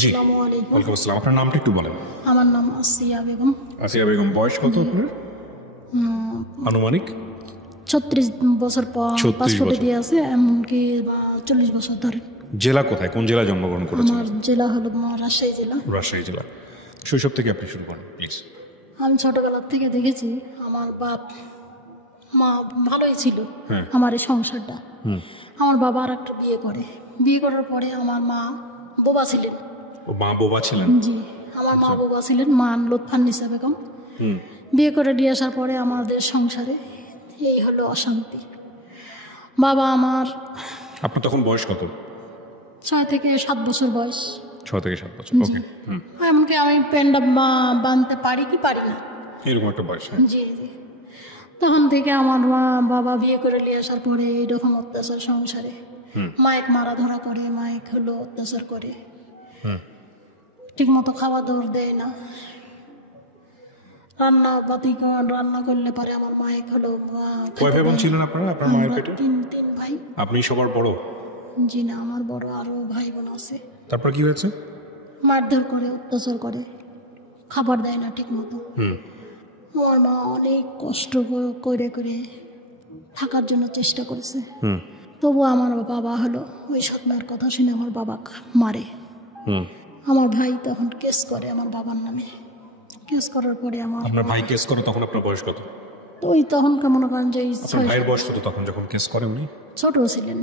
জি, আসসালামু আলাইকুম। ওয়ালাইকুম আসসালাম। আপনার নামটা একটু বলেন। আমার নাম আসিয়া বেগম। আসিয়া বেগম, বয়স কত আপনার? আনুমানিক 36 বছর 36 পাসপোর্টে বছর। দিয়ে আছে, এমনকি 40 বছর ধরে। জেলা কোথায়, কোন জেলায় জন্মগ্রহণ করেছেন? আমার জেলা হলো রাজশাহী জেলা। রাজশাহী জেলা। শৈশব থেকে আপনি শুরু করেন প্লিজ। আমি ছোটবেলার থেকে দেখেছি আমার বাপ মা ভালোই ছিল। হ্যাঁ। আমার এই সংসারটা, আমার বাবা আর একটা বিয়ে করার পরে আমার মা বোবা ছিলেন। ও মা বোবা ছিলেন? জি, আমার মা বোবা ছিলেন। মা লুৎফান্নিসা বেগম। বিয়ে করে নিয়ে আসার পরে আমাদের সংসারে এই হলো অশান্তি। বাবা আমার আপনার তখন বয়স কত? 6 থেকে 7 বছর বয়স। 6 থেকে 7 বছর, ওকে। এমনকি আমি প্যান্ডা বানতে পারি কি পারি না। এরকম একটা বয়স। জি জি। তখন থেকে আমার মা বাবা বিয়ে করে নিয়ে আসার পরে এইরকম অত্যাচার সংসারে। মাইক মারা ধরা করে, মাইক হলো অত্যাচার করে, ঠিক মতো খাওয়া দাওয়ার দেয় না। রান্না করলে পরে আমার মাইক হলো কয় ভাই বোন ছিলেন আপনারা, আপনার মায়ের পেটে? তিন ভাই। আপনি সবার বড়? জি না, আমার বড় আরো ভাই বোন আছে। তারপর কি হয়েছে? মারধর করে, অত্যাচার করে, খাবার দেয় না ঠিক মতো। আমার মা অনেক কষ্ট করে করে থাকার জন্য চেষ্টা করেছে। তবু আমার বাবা হলো ওই সৎমার কথা শুনে আমার বাবা মারে। আমার ভাই তখন কেস করে আমার বাবার নামে। কেস করার পরে আপনার ভাই কেস করে, তখন আপনার বয়স কত? ওই তখন কেমন করেন যে আপনার ভাইয়ের বয়স কত তখন যখন কেস করে উনি? ছোট ছিলেন,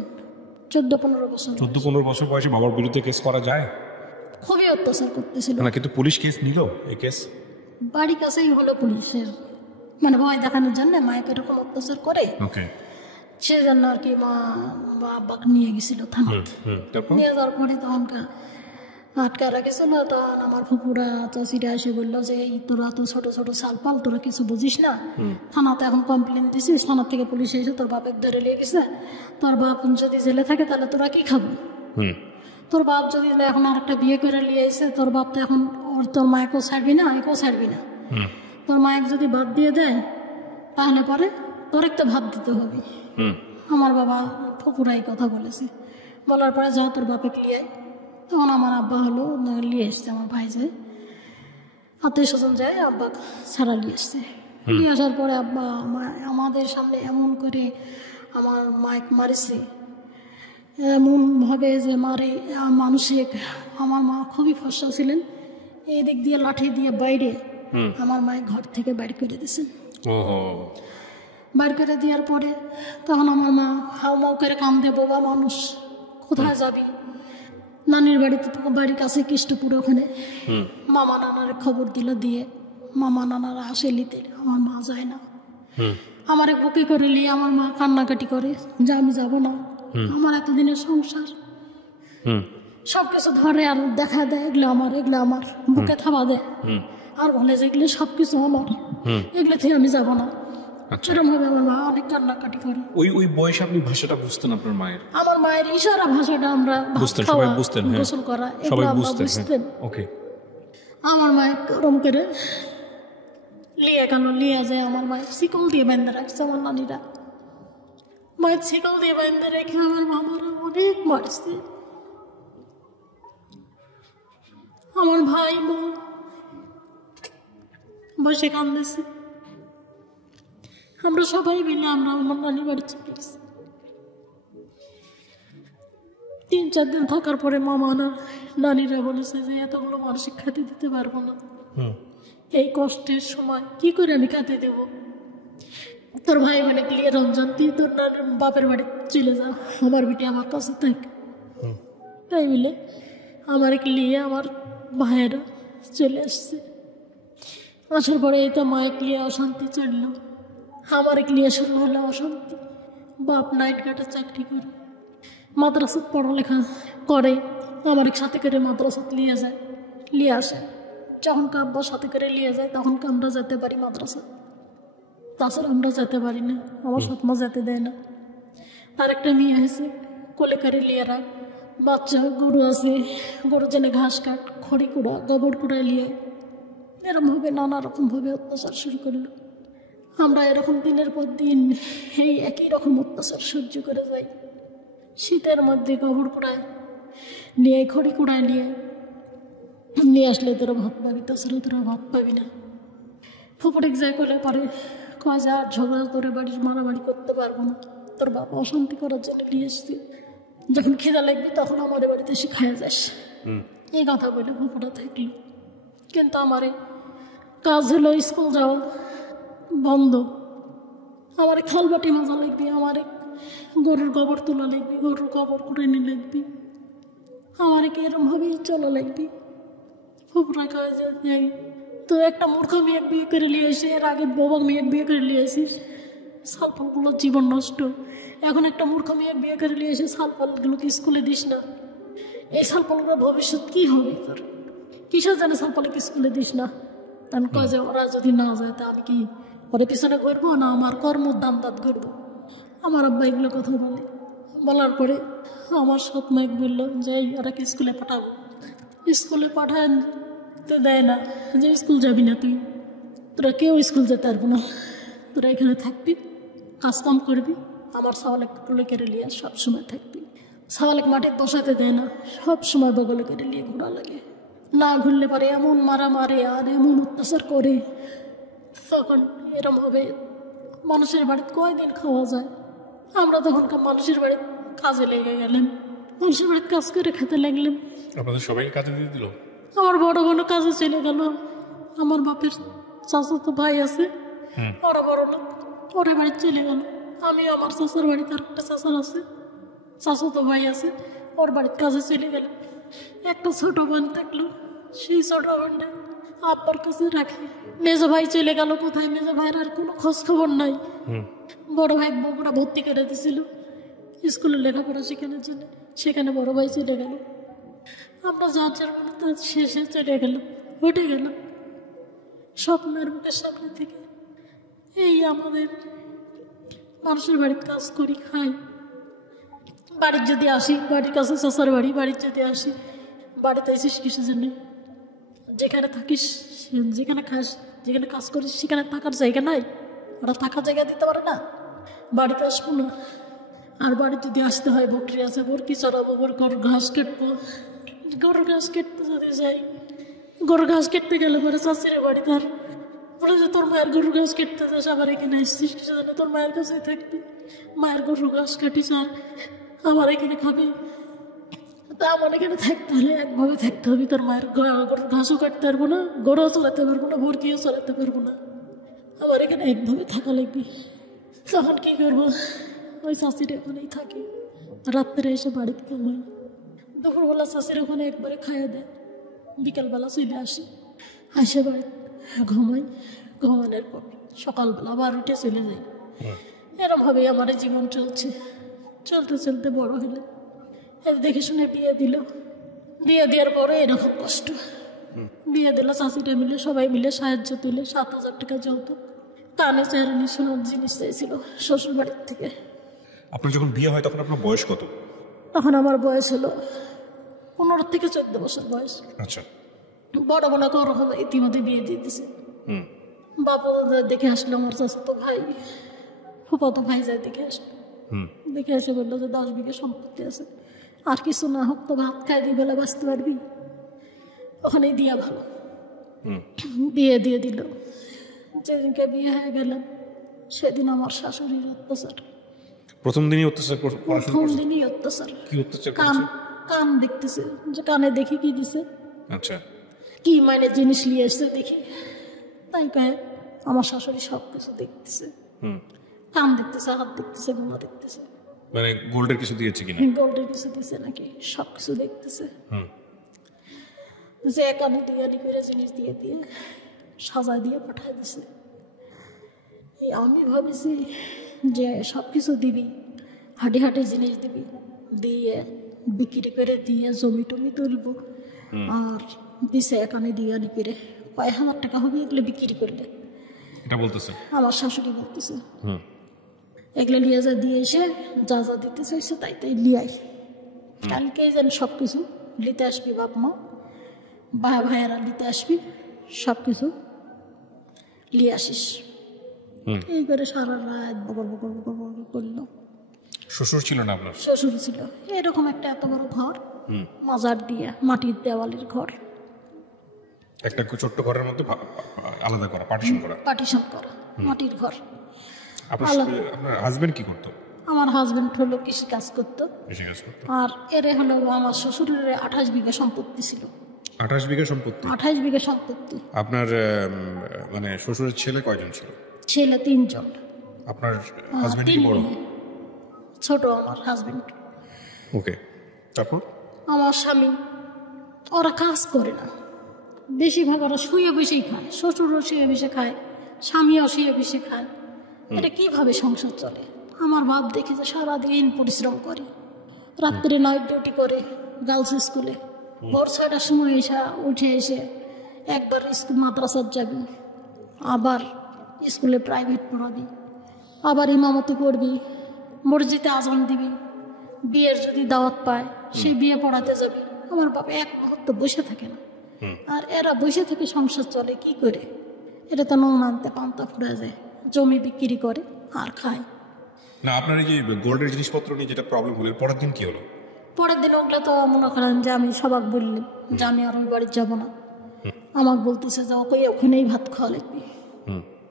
14-15 বছর। 14-15 বছর বয়সে বাবার বিরুদ্ধে কেস করা যায়? খুবই অত্যাচার করতেছিল। না, কিন্তু পুলিশ কেস নিল এই কেস? বাড়ির কাছেই হলো পুলিশের, মানে ভয় দেখানোর জন্য মায়ের এরকম অত্যাচার করে, ওকে। সেজন্য আর কি মা বাবাকে নিয়ে গেছিল থানাতে। নিয়ে যাওয়ার পরে তখন আটকা রাখেছিল। তখন আমার ফুপুরা চাষিরা এসে বললো যে এই তোরা তো ছোট ছোট সালপাল, তোরা কিছু বুঝিস না, থানাতে এখন কমপ্লেন দিছিস, থানার থেকে পুলিশ এসে তোর বাপের ধরে নিয়ে গেছে, তোর বাপ যদি জেলে থাকে তাহলে তোরা কি খাবো? তোর বাপ যদি এখন আর একটা বিয়ে করে নিয়ে এসে, তোর বাপ তো এখন তোর মায়েকেও ছাড়বি না, একেও ছাড়বি না। তোর মায়ের যদি ভাত দিয়ে দেয় তাহলে পরে তোর একটা ভাত দিতে হবে। আমার বাবা ফুপুরাই কথা বলেছে, বলার পরে যা তোর বাপে লিয়ে। তখন আমার আব্বা হলো নিয়ে এসছে, আমার ভাই যায় আত্মীয় স্বজন যায়, আব্বা ছাড়া নিয়ে এসছে। নিয়ে আসার পরে আব্বা আমাদের সামনে এমন করে আমার মাইক মারিছে, এমনভাবে যে মারে মানসিক। আমার মা খুবই ফর্সা ছিলেন, এই দিক দিয়ে লাঠি দিয়ে বাইরে আমার মায়ের ঘর থেকে বাইর করে দিয়েছেন। বাইর করে দেওয়ার পরে তখন আমার মা হাউমাউ করে কান্দে, বোবা মানুষ কোথায় যাবি? নানির বাড়িতে, বাড়ির কাছে কৃষ্টপুর, ওখানে মামা নানার খবর দিল, দিয়ে মামা নানারা আসে নিতে, আমার মা যায় না। আমার বুকে করে নিয়ে আমার মা কান্নাকাটি করে যে আমি যাব না, আমার এতদিনের সংসার সবকিছু ধরে আর দেখা দেয়, এগুলো আমার বুকে থাবা দেয় আর বলে যে এগুলো সবকিছু আমার, এগুলো থেকে আমি যাব না। এরকম ভাবে আমার মা অনেক কান্নাকাটি করে। ওই বয়সে আপনি ভাষাটা বুঝতেন আপনার মায়ের? আমার মায়ের ইশারা ভাষাটা আমরা বুঝতেন, সবাই বুঝতেন, গোসল করা সবাই এগুলো বুঝতেন। ওকে। আমার মায়ের গরম করে লিয়ে গেল, লিয়ে যায় আমার মায়ের শিকল দিয়ে বেঁধে রাখছে আমার নানিরা। মায়ের শিকল দিয়ে বেঁধে রেখে আমার মামারা অনেক মারছে। আমার ভাই বোন বসে কান্দেছে। আমরা সবাই মিলে আমরা আমার নানি বাড়ি চলে গেছি। 3-4 দিন থাকার পরে মামা নানিরা বলেছে যে এতগুলো মানসিক খেতে দিতে পারবো না, এই কষ্টের সময় কি করে আমি খেতে দেব? তোর ভাই মানে ক্লিয়ার রঞ্জন, তুই তোর বাপের বাড়ি চলে যা, আমার বেটি আমার কাছে থাকে। তাই বলে আমার ক্লিয়ে আমার ভাইয়েরা চলে আসছে। আসার পরে এই তো মায়ের ক্লিয়ে অশান্তি চলল, আমার ক্লিয়ে শুরু হলো অশান্তি। বাপ নাইট গার্ডের চাকরি করে, মাদ্রাসাত পড়ালেখা করে, আমার সাথে করে মাদ্রাসাত নিয়ে আসে। যখন আব্বা সাথে করে নিয়ে যায় তখন আমরা যেতে পারি মাদ্রাসা, তাছাড়া আমরা যেতে পারি না, আমার সৎমা যেতে দেয় না। আর একটা মেয়ে হয়েছে, কোলে করে নিয়ে রাখ, বাচ্চা গরু আছে, গরু জেনে ঘাস কাট, খড়ি কুড়া, গোবর কুড়া নিয়ে এরকমভাবে নানা রকমভাবে অত্যাচার শুরু করলো। আমরা এরকম দিনের পর দিন এই একই রকম অত্যাচার সহ্য করে যাই। শীতের মধ্যে গোবর কুড়ায় নিয়ে, খড়ি কুড়ায় নিয়ে নিয়ে আসলে তোরা ভাত পাবি, তাছাড়া তোরা ভাত পাবি না। ফুপুরিক যাই করলে পারে কয় যে আর ঝগড়া করে বাড়ির মারামারি করতে পারবো না, তোর বাবা অশান্তি করার জন্য নিয়ে এসছি, যখন খিদা লাগবে তখন আমাদের বাড়িতে এসে খাইয়া যাস। এই কথা বলে ফুপুটা থাকলো। কিন্তু আমার কাজ হলো স্কুল যাওয়া বন্ধ, আমার খালবাটি মাজা লাগবে, আমার গরুর গোবর তোলা লাগবে, গরুর গোবর করে নিয়ে লাগবে, আমার এরমভাবেই চলা লাগবে। ফুপুরা কয় যে তো একটা মূর্খ মেয়ে বিয়ে করে নিয়ে এসে এর আগে বাবা মেয়ে বিয়ে করে নিয়ে আসিস, সালফলগুলোর জীবন নষ্ট। এখন একটা মূর্খ মেয়ে বিয়ে করে নিয়ে এসে সালফলগুলোকে স্কুলে দিস না, এই সালফলগুলোর ভবিষ্যৎ কী হবে তোর? কিসের জানে সালফলকে স্কুলে দিস না? কারণ কয় যে ওরা যদি না যায় তা আমি কি ওরে পিছনে ঘুরবো না আমার কর্মর দাম দাঁত ঘুরবো? আমার আব্বা এগুলো কথা বলে, বলার পরে আমার সৎ মাইক বললো যে ওরাকে স্কুলে পাঠাবো। স্কুলে পাঠায় তো দেয় না, যে স্কুল যাবি না তুই, তোরা কেউ স্কুল যেতে পারবো না, তোরা এখানে থাকবি, কাজকাম করবি, আমার সাওয়ালেক তুলে কেড়ে নিয়ে সবসময় থাকবি। সাওয়ালেক মাঠে বসাতে দেয় না, সবসময় বগলে কেড়ে নিয়ে ঘোরা লাগে, না ঘুরলে পারে এমন মারা মারে আর এমন অত্যাচার করে। তখন এরম হবে মানুষের বাড়িতে কয়দিন খাওয়া যায়? আমরা তখনকার মানুষের বাড়িতে কাজে লেগে গেলাম, মানুষের বাড়িতে কাজ করে খেতে লাগলাম। আপনাদের সবাইকে কাজে দিয়ে দিল? আমার বড় বোনও কাজে চলে গেল, আমার বাপের চাচাতো ভাই আছে, ওরা বড় লোক, ওরা বাড়িতে চলে গেল। আমি আমার চাচার বাড়িতে আর একটা চাচার আছে, চাচাতো ভাই আছে, ওর বাড়িতে কাজে চলে গেল। একটা ছোট বোন থাকলো, সেই ছোট বোনটা আব্বার কাছে রাখে। মেজো ভাই চলে গেল কোথায়, মেজো ভাইয়ের আর কোনো খোঁজ খবর নাই। বড় ভাই বগুড়া ভর্তি করে দিয়েছিল স্কুলে লেখাপড়া শেখানোর জন্য, সেখানে বড় ভাই চলে গেল। আমরা যার যার মনে তার শেষে চলে গেলাম, উঠে গেলাম স্বপ্নের মুখের সামনে থেকে। এই আমাদের মানুষের বাড়িতে কাজ করি, খাই। বাড়ির যদি আসি, বাড়ির কাছে চাচার বাড়ি, বাড়ির যদি আসি, বাড়িতে এসিস কিসের জন্য? যেখানে থাকিস, যেখানে খাস, যেখানে কাজ করিস সেখানে থাকার জায়গা নাই, ওরা থাকার জায়গা দিতে পারে না। বাড়িতে আসবো না, আর বাড়ি যদি আসতে হয় বকরি আছে, বরকি চড়াবো, গরুর ঘাস কাটবো। গরুর ঘাস কাটতে যদি যাই, গরুর ঘাস কাটতে গেলে পরে চাষির বাড়ি তার বলে যে তোর মায়ের গরুর ঘাস কাটতে যাস, আবার এখানে আসছিস কিছু জানে, তোর মায়ের কাছেই থাকবি, মায়ের গরুর ঘাস কাটিস আর আমার এখানে খাবি। তা আমার এখানে থাকতে হলে একভাবে থাকতে হবে, তোর মায়ের গরুর ঘাসও কাটতে পারবো না, গরুও চলাতে পারবো না, বরকিও চলাতে পারবো না, আমার এখানে একভাবে থাকা লাগবে। তখন কী করবো? ওই চাষির ওখানেই থাকি, রাত্রে এসে বাড়িতে ঘুমাই। দুপুরবেলা চাষির ওখানে একবারে খাইয়ে দেয়, বিকালবেলা চলে আসি, আসে বাড়িতে ঘুমাই, ঘুমানোর পর সকালবেলা আবার উঠে চলে যাই। এরমভাবেই আমার জীবন চলছে। চলতে চলতে বড় হলে দেখে শুনে বিয়ে দিল, বিয়ে দেওয়ার পরে এরকম কষ্ট। বিয়ে দিল চাষিটা মিলে, সবাই মিলে সাহায্য তুলে 7,000 টাকা যৌতুক, কানে চাইনি সোনার জিনিস চাইছিল শ্বশুর বাড়ির থেকে। আপনার যখন বিয়ে হয় তখন আপনার বয়স কত? তখন আমার বয়স হলো 15 থেকে 14 বছর বয়স। আচ্ছা। বড় বোনাকে ওরকম ইতিমধ্যে বিয়ে দিয়ে দিছে। বাবা দেখে আসলো, আমার চাচাতো ভাই, ফুফাতো ভাই যায় দেখে আসলো, দেখে এসে বললো যে 10 বিঘা সম্পত্তি আছে, আর কিছু না হোক তো ভাত খাই দিয়ে বেলা বাঁচতে পারবি, ওখানেই দিয়া ভালো। বিয়ে দিয়ে দিল। যেদিনকে বিয়ে হয়ে গেলাম সেদিন আমার শাশুড়ির অত্যাচার, প্রথম দিনই অত্যাচার? প্রথম দিনই অত্যাচার। কি অত্যাচার? কান দেখতেছে, যে কানে দেখি কি দিছে, আচ্ছা, কি মানে জিনিস নিয়ে এসছে দেখি, তাই কয়ে আমার শাশুড়ি সব কিছু দেখতেছে, কান দেখতেছে, হাত দেখতেছে, গোনা দেখতেছে, মানে গোল্ডের কিছু দিয়েছে কিনা, গোল্ডের কিছু দিছে নাকি, সব কিছু দেখতেছে। যে কানে টিয়ালি করে জিনিস দিয়ে দিয়ে সাজায় দিয়ে পাঠায় দিছে। আমি ভাবিছি যে সব কিছু দিবি, হাঁটি হাঁটি জিনিস দিবি, দিয়ে বিক্রি করে দিয়ে জমি টমি তুলবো, আর দিছে এখানে দিয়ে আনি করে কয়েক হাজার টাকা হবে এগুলো বিক্রি করলে। এটা বলতেছে আমার শাশুড়ি বলতেছে এগুলো নিয়ে যা দিয়ে এসে যা যা দিতে চাইছে তাই তাই লিয়াই, কালকেই যেন সব কিছু নিতে আসবি, বাপ মা ভাই ভাইয়েরা নিতে আসবি, সব কিছু নিয়ে আসিস। এই করে সারা রাত বকর বকর বকর বকর করলো। শ্বশুর ছিল না আপনার? শ্বশুর ছিল। এরকম একটা এত বড় ঘর, মাজার দিয়ে মাটির দেওয়ালের ঘর, একটা ছোট্ট ঘরের মধ্যে আলাদা করা, পার্টিশন করা। মাটির ঘর। আপনার হাজবেন্ড কি করতো? আমার হাজবেন্ড হলো কৃষি কাজ করতো। আর এরে হলো আমার শ্বশুরের 28 বিঘা সম্পত্তি ছিল। 28 বিঘা সম্পত্তি? 28 বিঘা সম্পত্তি। আপনার মানে শ্বশুরের ছেলে কয়জন ছিল? ছেলে 3 জন। আপনার হাজবেন্ড কি বড়? ছোট আমার হাজবেন্ড। ওকে, তারপর? আমার স্বামী ওরা কাজ করে না, বেশিরভাগ ওরা শুয়ে বসেই খায়। শ্বশুরও শুয়ে বসে খায়, স্বামীও শুয়ে বসে খায়। এটা কিভাবে সংসার চলে? আমার বাপ দেখি যে সারাদিন পরিশ্রম করে, রাত্রে নাইট ডিউটি করে গার্লস স্কুলে। ভোর 6টার সময় উঠে এসে একবার স্কুল মাদ্রাসার যাবি, আবার স্কুলে প্রাইভেট পড়াবি, আবার ইমামতি করবি, মসজিদে আজান দিবি, বিয়ের যদি দাওয়াত পায় সেই বিয়ে পড়াতে যাবি। আমার বাবা এক মুহূর্ত বসে থাকে না। আর এরা বসে থেকে সংসার চলে কি করে? এটা তো নুন আনতে পান্তা ফুরা যায়, জমি বিক্রি করে আর খায়। না, আপনার এই যে গোল্ডের জিনিসপত্র নিয়ে যেটা প্রবলেম হলো, পরের দিন কি হলো? পরের দিন ওগুলো তো মনে করেন যে আমি সবাক বললাম যে আমি আর ওই বাড়ি যাবো না। আমাকে বলতেছে যে ওকে ওখানেই ভাত খাওয়া লাগবে,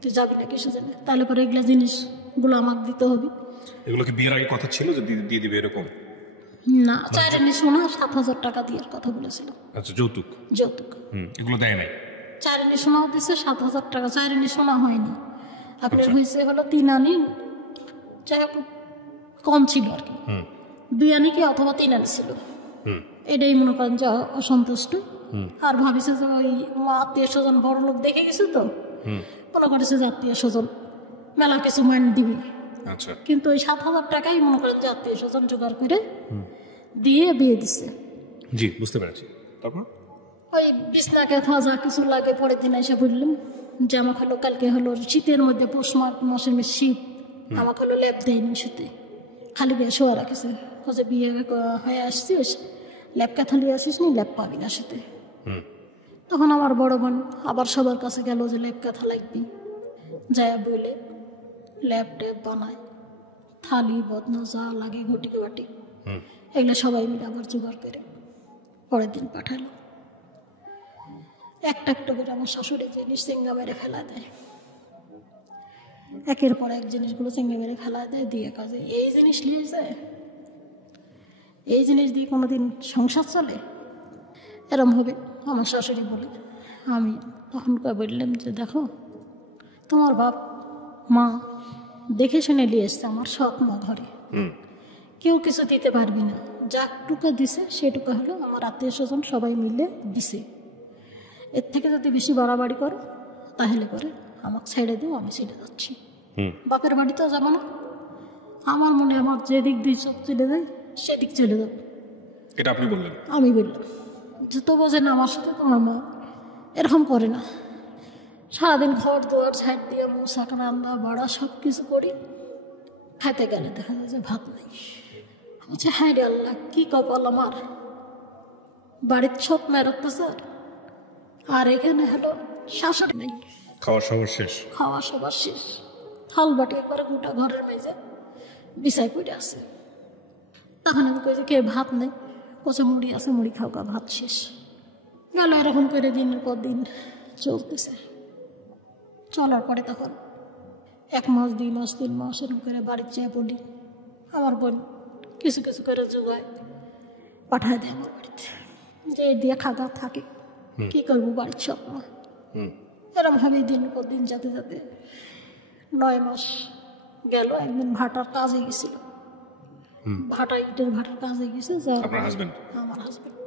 তুই যাবি না কিসে জানে? তাহলে পরে এগুলো জিনিসগুলো আমাকে দিতে হবে। এগুলো কি বিয়ের আগে কথা ছিল যে দিয়ে দিবে এরকম? না, চাইরেনি শোনা 7,000 টাকা দিয়ে কথা বলেছিল। আচ্ছা, যৌতুক? যৌতুক। এগুলো দেয় নাই? চাইরেনি শোনাও দিচ্ছে 7,000 টাকা। চাইরেনি শোনা হয়নি, আপনার হয়েছে হলো 3 আনি, যাই হোক কম ছিল আর কি। 2 আনি কি অথবা 3 আনি ছিল। এটাই মনে করেন যে অসন্তুষ্ট। আর ভাবিছে যে ওই আত্মীয় স্বজন বড় লোক দেখে গেছে তো, মনে করেছে যে আত্মীয় স্বজন মেলা কিছু মান দিবি। আচ্ছা, কিন্তু ওই 7,000 টাকাই মনে করেন যে আত্মীয় স্বজন জোগাড় করে দিয়ে বিয়ে দিচ্ছে। জি, বুঝতে পেরেছি। তারপর ওই বিছনা কেথা যা কিছু লাগে পরের দিন এসে বললাম যে আমাকে হলো কালকে হলো শীতের মধ্যে পৌষ মাসের শীত, আমাকে হলো ল্যাপ দেয়নি শীতে, খালি দিয়ে শোয়া রাখেছে। হচ্ছে বিয়ে হয়ে আসছিস, ল্যাপ কাঁথা নিয়ে আসিস নি, ল্যাপ পাবি না শীতে। তখন আমার বড় বোন আবার সবার কাছে গেল যে ল্যাপ কাঁথা লাগবি, যায় বলে ল্যাপ ট্যাপ বানায়, থালি বদনা যা লাগে ঘটি বাটি এগুলো সবাই মিলে আবার জোগাড় করে পরের দিন পাঠালো। একটা একটা করে আমার শাশুড়ি জিনিস চেঙ্গা মেরে ফেলা দেয়, একের পর এক জিনিসগুলো চেঙ্গা মেরে ফেলা দেয় দিয়ে কাজে এই জিনিস নিয়ে যায়, এই জিনিস দিয়ে কোনোদিন সংসার চলে? এরম হবে? আমার শাশুড়ি বলে। আমি তখন বললাম যে দেখো, তোমার বাপ মা দেখে শুনে নিয়ে এসছে আমার সৎ মা ঘরে, কেউ কিছু দিতে পারবি না, যাটুকু দিছে সেটুকু হলো আমার আত্মীয় স্বজন সবাই মিলে দিছে। এর থেকে যদি বেশি বাড়াবাড়ি করে তাহলে করে আমাকে ছেড়ে দেও, আমি ছেড়ে যাচ্ছি, বাপের বাড়িতেও যাবো না। আমার মনে আমার যেদিক দিয়ে চোখ চলে যায় সেদিক চলে যাবো। এটা আপনি বললেন? আমি বললাম যে তো বোঝে না আমার সাথে তোমার মা এরকম করে না, সারাদিন ঘর দুয়ার ছাড় দিয়ে মশা রান্না বাড়া সব কিছু করি, খাইতে গেলে দেখা যায় যে ভাত নেই। বলছে হ্যাঁ রে আল্লাহ, কি কপাল আমার, বাড়ির ছক মেরোতেছে আর এখানে হলো শাশুড়ি নেই, খাওয়া সবার শেষ, খাওয়া সবার শেষ, থাল বাটি একবারে গোটা ঘরের মেঝে বিছাই পড়ে আছে। তখন আমি কই যে কে ভাত নেই, কোচা মুড়ি আছে, মুড়ি খাওয়া, ভাত শেষ। গেল এরকম করে দিনের পর দিন চলতেছে। চলার পরে তখন 1 মাস 2 মাস 3 মাস এরকম করে বাড়ির চেয়ে বলি, আমার বোন কিছু কিছু করে জোগায় পাঠায় দেয় আমার বাড়িতে, যে দিয়ে খাওয়া থাকে, কি করবো বাড়ির সব মা। এরকম ভাবে দিনের পর দিন যেতে যেতে 9 মাস গেল। একদিন ভাটার কাজে গেছিল, ভাটা ইটের ভাটার কাজে গেছে। আমার হাজবেন্ড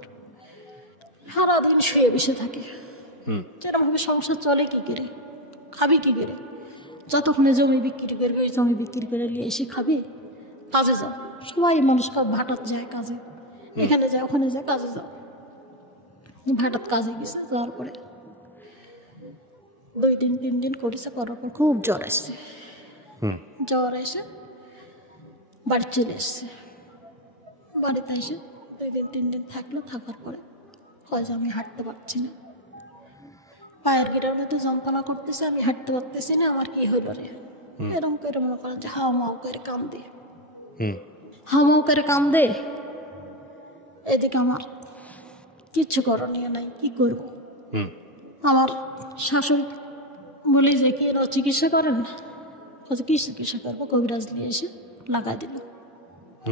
সারাদিন শুয়ে বসে থাকে, যেরকম ভাবে সংসার চলে কি করে, খাবি কি করে? যতক্ষণে জমি বিক্রি করবি ওই জমি বিক্রি করে নিয়ে এসে খাবি, কাজে যাও। সবাই মানুষ ভাটাত যায় কাজে, এখানে যায় ওখানে যায়, কাজে যাও। ভাটাত কাজে গেছে, যাওয়ার পরে 2 দিন 3 দিন করেছে, করার পর খুব জ্বর আসছে। জ্বর এসে বাড়ি চলে এসছে। বাড়িতে এসে 2 দিন 3 দিন থাকলো, থাকার পরে হয় যে আমি হাঁটতে পারছি না, পায়ের গিটার মধ্যে যন্ত্রণা করতেছে, আমি হাঁটতে পারতেছি না, আমার কি হলো রে? এরকম করে মনে করেন যে হাও মাও করে কান্দে, হাও মাও করে কান্দে। এদিকে আমার কিচ্ছু করণীয় নাই, কি করবো? আমার শাশুড়ি বলি যে কি এরা চিকিৎসা করেন না, বলছে কি চিকিৎসা করবো, কবিরাজ নিয়ে এসে লাগাই দিল।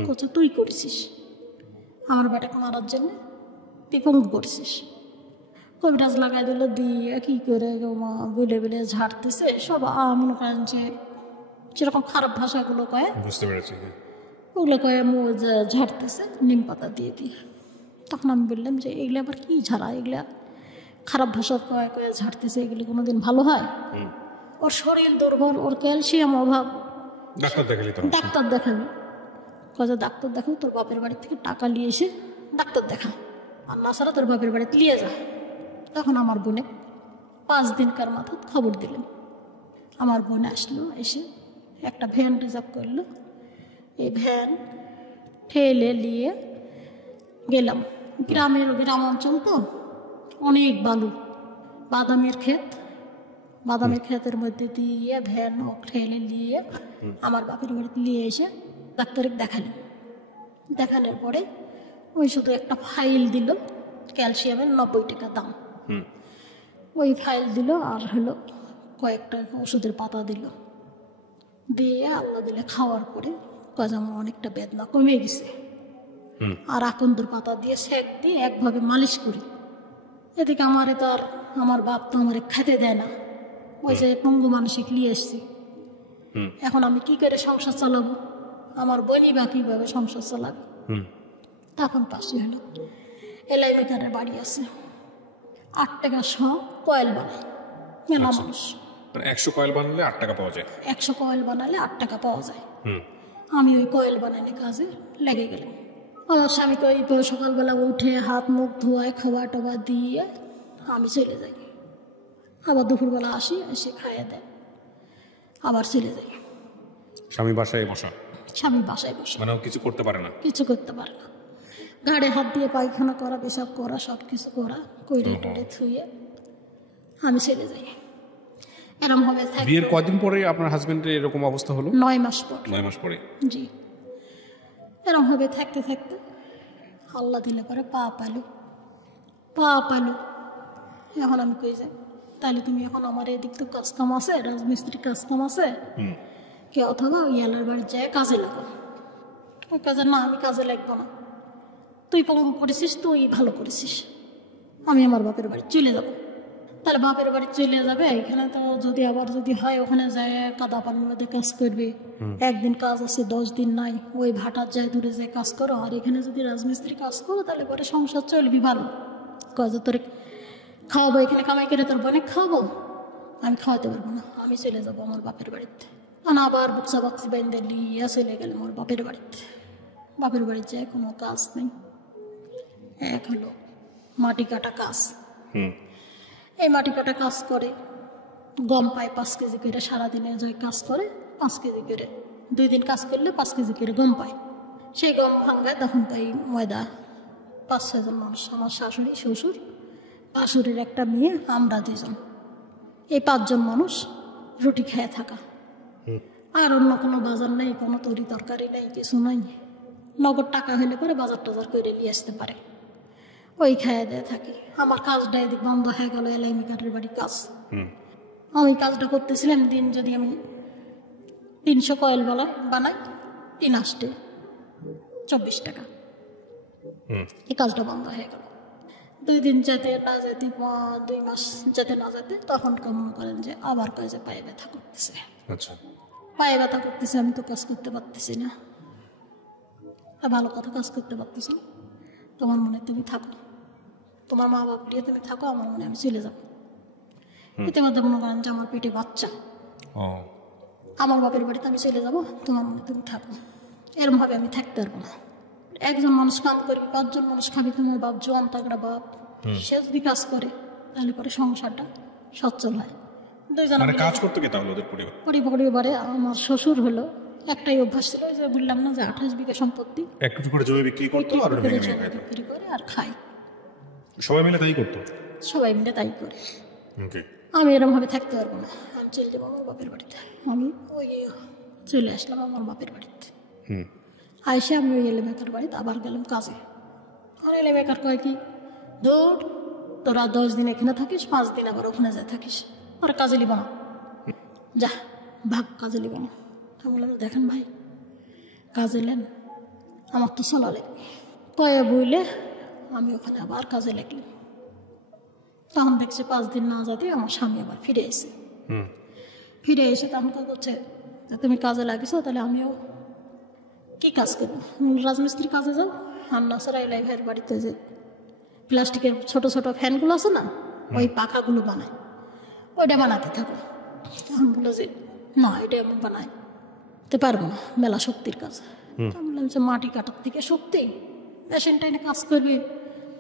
বলছে তুই করেছিস আমার বেটাকে মারার জন্য, তুই পঙ্গু করছিস। কবিরাজ লাগাই দিল, দিয়ে কি করে মা বলে বলে ঝাড়তেছে সব। মনে করেন যে যেরকম খারাপ ভাষাগুলো কয়, বুঝতে পেরেছি। ওগুলো কয়ে ঝাড়তেছে নিম পাতা দিয়ে দিয়ে। তখন আমি বললাম যে এগুলো আবার কি ঝাড়া, এগুলা খারাপ ভাষা কয়ে কয়ে ঝাড়তেছে, এগুলো কোনোদিন ভালো হয়? ওর শরীর দুর্বল, ওর ক্যালসিয়াম অভাব, ডাক্তার দেখালি তো? ডাক্তার দেখাবি। কয়ে ডাক্তার দেখাও, তোর বাপের বাড়ি থেকে টাকা নিয়ে এসে ডাক্তার দেখা, আর না ছাড়া তোর বাপের বাড়িতে নিয়ে যা। তখন আমার বোনে 5 দিনকার মাথা খবর দিলেন। আমার বোন আসলো, এসে একটা ভ্যান রিজার্ভ করলো। এই ভ্যান ঠেলে নিয়ে গেলাম। গ্রাম অঞ্চল তো, অনেক বালু, বাদামের ক্ষেত, বাদামের ক্ষেতের মধ্যে দিয়ে ভ্যান ঠেলে নিয়ে আমার বাপের বাড়িতে নিয়ে এসে ডাক্তারকে দেখালাম। দেখানোর পরে ওই শুধু একটা ফাইল দিল, ক্যালসিয়ামের 90 টাকা দাম। ওই ফাইল দিল, আর হলো কয়েকটা ওষুধের পাতা দিল, দিয়ে আল্লাহ দিলে খাওয়ার পরে কাজ আমার অনেকটা বেদনা কমে গেছে। আর আকন্দর পাতা দিয়ে সেক দিয়ে একভাবে মালিশ করি। এদিকে আমারে তো আর আমার বাপ তো আমারে খেতে দেয় না, ওই যে পঙ্গু মানসিক নিয়ে এসছি। এখন আমি কি করে সংসার চালাবো, আমার বোনই বা কীভাবে সংসার চালাবে? তখন পাশে হলো এলাই মেকারের বাড়ি আছে, 8 টাকা কয়েল বানায় মেলা মানুষ। 100 কয়েল বানালে 8 টাকা পাওয়া যায়? 100 কয়েল বানালে 8 টাকা পাওয়া যায়। আমি ওই কয়েল বানানোর কাজে লেগে গেলাম। আমার স্বামীকে ওই সকালবেলা উঠে হাত মুখ ধোয়ায়, খাবার টাবার দিয়ে আমি চলে যাই। আবার দুপুরবেলা আসি, এসে খাইয়ে দেয়, আবার চলে যাই। স্বামী বাসায় বসা? স্বামী বাসায় বসে, মানে কিছু করতে পারে না? কিছু করতে পারে না। ঘাড়ে হাত দিয়ে পায়খানা করা, পেশাব করা, সব কিছু করা, কইরে টরে থুয়ে আমি চলে যাই। এরম হবে। বিয়ের কদিন পরে আপনার হাজবেন্ডের এরকম অবস্থা হলো? 9 মাস পর। 9 মাস পরে? জি। এরম হবে থাকতে থাকতে আল্লাহ দিলে পরে পা পাইলো। এখন আমি কই যাই, তাহলে তুমি এখন আমার এদিক তো কাজ কাম আছে, রাজমিস্ত্রি কাজ কাম আছে, কে অথবা ওই এলার বাড়ি যায় কাজে লাগো। ওই কাজে না, আমি কাজে লাগবো না, তুই কম করেছিস, তুই ভালো করেছিস, আমি আমার বাপের বাড়ি চলে যাবো। তাহলে বাপের বাড়ি চলে যাবে, এখানে তো যদি আবার যদি হয় ওখানে যায় কাদা পানির মধ্যে কাজ করবে, একদিন কাজ আছে 10 দিন নাই, ওই ভাটার যায় দূরে যায় কাজ করো, আর এখানে যদি রাজমিস্ত্রি কাজ করো তাহলে পরে সংসার চলবি ভালো। কাজ তোর খাওয়াবো, এখানে কামাই করে তোর বোনে খাওয়াবো, আমি খাওয়াতে পারবো না, আমি চলে যাবো আমার বাপের বাড়িতে। আবার বুকসা বাক্সি বেঁধে নিয়ে চলে গেলাম আমার বাপের বাড়িতে। বাপের বাড়িতে যায় কোনো কাজ নেই, এক হলো মাটি কাটা কাজ। এই মাটি কাটা কাজ করে, গম পায় 5 কেজি করে, সারাদিনে যায় কাজ করে 5 কেজি করে, 2 দিন কাজ করলে 5 কেজি করে গম পায়। সেই গম ভাঙ্গায় তখন তাই ময়দা। 5-6 জন মানুষ, আমার শাশুড়ি, শ্বশুর, শাশুড়ির একটা মেয়ে, আমরা 2 জন, এই 5 জন মানুষ রুটি খেয়ে থাকা। আর অন্য কোনো বাজার নেই, কোনো তরি তরকারি নেই, কিছু নাই। নগদ টাকা হলে পরে বাজার টাজার করে নিয়ে আসতে পারে, ওই খাইয়ে দিয়ে থাকি। আমার কাজটা এদিক বন্ধ হয়ে গেল, এলাই মেকারের বাড়ি কাজ। আমি কাজটা করতেছিলাম, দিন যদি আমি 300 কয়েল বানাই, 3 আসতে 24 টাকা। এই কাজটা বন্ধ হয়ে গেল। 2 দিন যেতে না যেতে, 2 মাস যেতে না যেতে, তখন মনে করেন যে আবার কয়ে যে পায়ে ব্যথা করতেছে। আচ্ছা, পায়ে ব্যথা করতেছে, আমি তো কাজ করতে পারতেছি না। ভালো কথা, কাজ করতে পারতেছি না, তোমার মনে তুমি থাকো, তোমার মা বাপ নিয়ে তুমি থাকো, আমার মনে আমি চলে যাবো। ইতিমধ্যে মনে করেন যে আমার পেটে বাচ্চা, আমার বাপের বাড়িতে আমি চলে যাবো, তোমার মনে তুমি থাকো। এরমভাবে আমি থাকতে পারবো না। একজন মানুষ কাম করবি, 5 জন মানুষ খাবি, তোমার বাপ জোয়ান তাগড়া বাপ, সে যদি কাজ করে তাহলে পরে সংসারটা সচ্ছল হয়। 2 জন কাজ করতে কে তাহলে ওদের পরিবারে আমার শ্বশুর হলো একটাই অভ্যাস ছিল, যে বললাম না যে 28 বিঘা সম্পত্তি, একটু করে জমি বিক্রি করতো আর বিক্রি করে আর খাই। সবাই মিলে তাই করতো? সবাই মিলে তাই করে। আমি এরকম ভাবে থাকতে পারবো না, আমি চলে যাবো আমার বাপের বাড়িতে। আমি ওই চলে আসলাম আমার বাপের বাড়িতে। আইসে আমি ওই এলেমেকার বাড়িতে আবার গেলাম কাজে। আর এলেমেকার কয় কি, দৌড় তোরা 10 দিন এখানে থাকিস, 5 দিন আবার ওখানে যা থাকিস, আর কাজে লিব না, যা ভাগ, কাজে লিব না। আমি বললাম দেখেন ভাই, কাজে নেন, আমার তো চলা লাগবে। কয়ে বইলে আমি ওখানে আবার কাজে লাগলাম। তখন দেখছি 5 দিন না যেতে আমার স্বামী আবার ফিরে এসে তখন তো করছে যে তুমি কাজে লাগিস, তাহলে আমিও কি কাজ করবো, রাজমিস্ত্রির কাজে যাও। আর নাসারা এলাই ভাইয়ের বাড়িতে যে প্লাস্টিকের ছোট ছোট ফ্যানগুলো আছে না, ওই পাখাগুলো বানায়, ওইটা বানাতে থাকো। তখন বললো যে না, এটা আমি বানাইতে পারবো না, মেলা শক্তির কাজ। আমি বললাম যে মাটি কাটার থেকে শক্তি, মেশিন টাইনে কাজ করবি,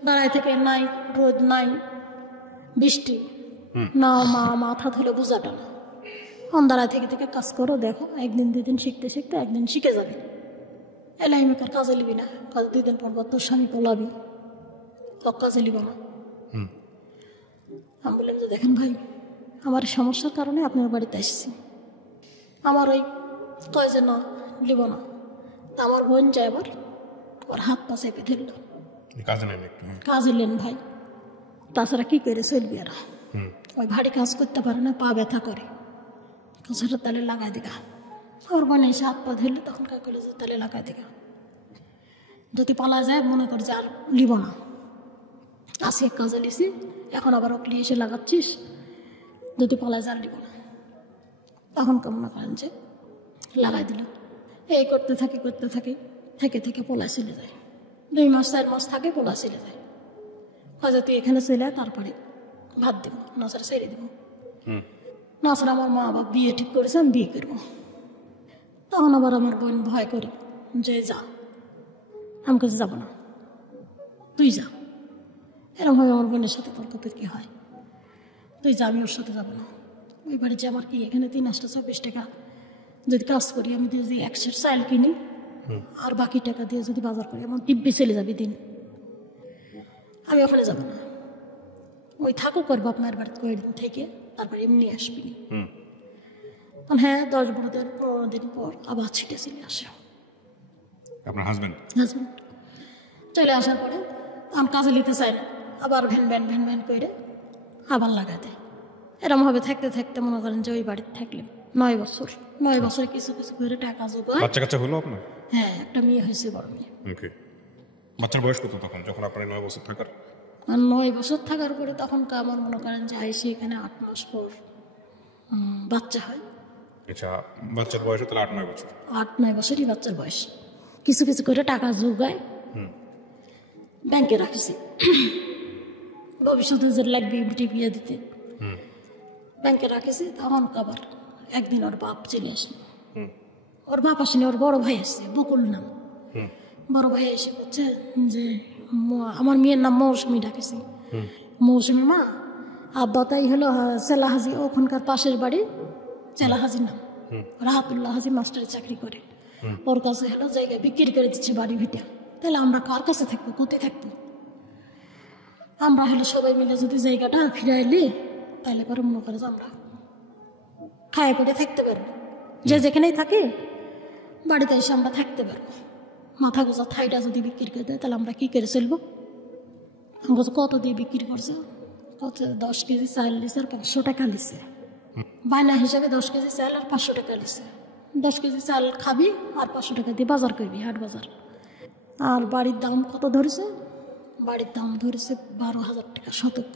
দাঁড়ায় থেকে নাই, রোদ নাই, বৃষ্টি না, মাথা ধরে বোঝাটা না, দাঁড়ায় থেকে থেকে কাজ করো, দেখো একদিন 2 দিন শিখতে শিখতে একদিন শিখে যাবে। এলাই মেকার কাজে লিবি না, কাজ 2 দিন পর তোর স্বামী পলাবি, কাজে লিব না। আমি বললাম যে দেখেন ভাই, আমার সমস্যার কারণে আপনার বাড়িতে এসেছি, আমার ওই কয় যে না লিব না। তা আমার বোন যায় আবার ওর হাত পা চেপে ধরল, কাজে নেন ভাই, তাছাড়া কি করে চলবি। আর ওই ভারী কাজ করতে পারে না, পা ব্যথা করে, কাছাটা তালে লাগাই দিগা। ওর বোন এসে হাত পা ধরলে তখন কা করলে যে তালে লাগাই দিগা, যদি পালা যায় মনে কর যে আর লিব না, আসি এক কাজে লিছি, এখন আবার ওকলি এসে লাগাচ্ছিস, যদি পালা যায় আর লিব না। তখন কেমন করেন যে লাগাই দিল, এই করতে থাকি থেকে থেকে পোলা চলে যায়। 2 মাস 4 মাস থাকে, পোলা চলে যায়। হয়তো তুই এখানে চলে আয়, তারপরে ভাত দেবো, নাচারা ছেড়ে দেবো। নাচারা আমার মা বাবা বিয়ে ঠিক করেছে, আমি বিয়ে করবো। তখন আবার আমার বোন ভয় করে যে যা, আমি কাছে যাবো না, তুই যা। এরমভাবে আমার বোনের সাথে তর্কতর্কি হয়, তুই যা, আমি ওর সাথে যাবো না। ওই বাড়িতে আমার কি এখানে 3-24 টাকা যদি কাজ করি, আমি যদি 100 চাল কিনি আর বাকি টাকা দিয়ে যদি বাজার করি, আমার দিব্যি চলে যাবে দিন। আমি ওখানে যাবো না, ওই থাকুক ওর বাপ মায়ের বাড়িতে কয়েকদিন থেকে তারপরে এমনি আসবি। হ্যাঁ, 10-12 দিন 15 দিন পর আবার ছিটে চলে আসে আপনার হাজবেন্ড চলে আসার পরে আমি কাজে নিতে চাই না, আবার ভ্যান ভ্যান করে আবার লাগাই দেয়। এরমভাবে থাকতে থাকতে মনে করেন যে ওই বাড়িতে থাকলে 9 বছর, 9 বছরে কিছু কিছু করে টাকা জোগায়। বাচ্চা কাচ্চা হলো আপনার? হ্যাঁ, একটা মেয়ে হয়েছে, বড় মেয়ে। ওকে, বাচ্চার বয়স কত তখন, যখন আপনার 9 বছর থাকার? আর 9 বছর থাকার পরে তখন আমার মনে করেন যে আইসি এখানে 8 মাস পর বাচ্চা হয়। আচ্ছা, বাচ্চার বয়স তাহলে 8-9 বছর? 8-9 বছরই বাচ্চার বয়স। কিছু কিছু করে টাকা জোগায়, ব্যাংকে রাখছি, ভবিষ্যতে যে লাগবে বিটি বিয়ে দিতে, ব্যাংকে রাখেছি। তখন আবার একদিন ওর বাপ চলে আসলো, ওর বাপ আসেনি, ওর বড় ভাই আসছে, বকুল নাম। বড় ভাই এসে বলছে যে আমার মেয়ের নাম মৌসুমি ডাকেছি, মৌসুমি মা, আব্বা তাই হলো চেলা হাজি, ওখানকার পাশের বাড়ি চেলা হাজির নাম, রাহাতুল্লাহ হাজি মাস্টারের চাকরি করে, ওর কাছে হলো জায়গা বিক্রি করে দিচ্ছে বাড়ি ভিতরে। তাহলে আমরা কার কাছে থাকবো, কোথায় থাকবো? আমরা হলে সবাই মিলে যদি জায়গাটা ফিরাইলি, তাহলে পরে মনে করে যে আমরা খায় পেটে থাকতে পারবো, যে যেখানেই থাকে বাড়িতে এসে আমরা থাকতে পারবো। মাথা গোজা থাইটা যদি বিক্রি করে দেয়, তাহলে আমরা কী করে চলবো? কত দিয়ে বিক্রি করছে? কত? 10 কেজি চাল নিছে আর 500 টাকা নিছে, বায়না হিসাবে 10 কেজি চাল আর 500 টাকা নিছে। 10 কেজি চাল খাবি আর 500 টাকা দিয়ে বাজার করবি, হাট বাজার। আর বাড়ির দাম কত ধরেছে? বাড়ির দাম ধরেছে 12,000 টাকা শতক।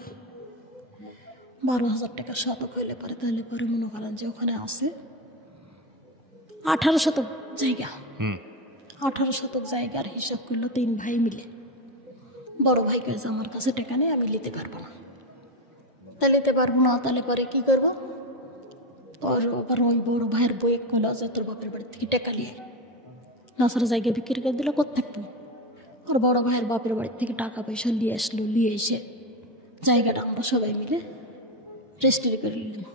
12,000 টাকা শতক হইলে পরে, তাহলে পরে মনে করেন যে ওখানে আছে 18 শতক জায়গা। 18 শতক জায়গার হিসাব করলো 3 ভাই মিলে। বড় ভাই কেছে আমার কাছে টাকা নেই, আমি নিতে পারবো না। তা নিতে পারবো না, তাহলে পরে কি করবো? তোর ওই বড় ভাইয়ের বই কলো যে তোর বাপের বাড়ি থেকে টাকা নিয়ে নাসারা জায়গা বিক্রি করে দিলে কোথা থাকবো? আর বড় ভাইয়ের বাপের বাড়ি থেকে টাকা পয়সা নিয়ে আসলো, নিয়ে এসে জায়গাটা আমরা সবাই মিলে রেজিস্ট্রি করে নিলাম।